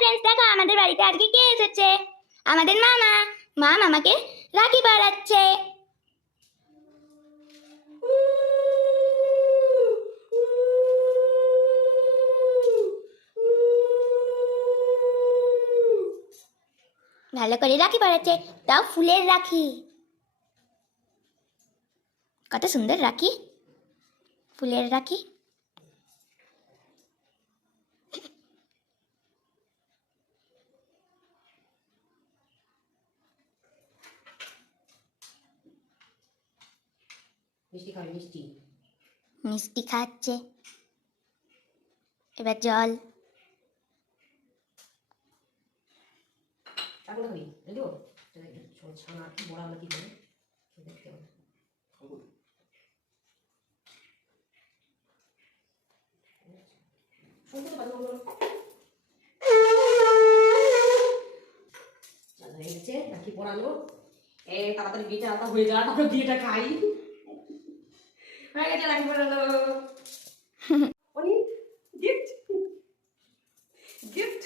Friends, দেখো আমাদের বাড়িতে আজকে কে এসেছে। আমাদের মামা। মা মামাকে রাখি পরাচ্ছে। ভালো করে রাখি পরাচ্ছে, তাও ফুলের রাখি। কত সুন্দর রাখি, ফুলের রাখি। মিষ্টি খাবে, মিষ্টি মিষ্টি খাচ্ছে, এবার জল। চাগুলো খাবি দেবো ছানা কি বড়া আমরা কি বলে দেখতে হবে। হয়ে গেছে রাখি পড়ানো, তাড়াতাড়ি বিয়েটা আলাদা হয়ে যা, তারপর বিয়েটা খাই। হয়ে গেছে রাখি পড়ানো। Gift gift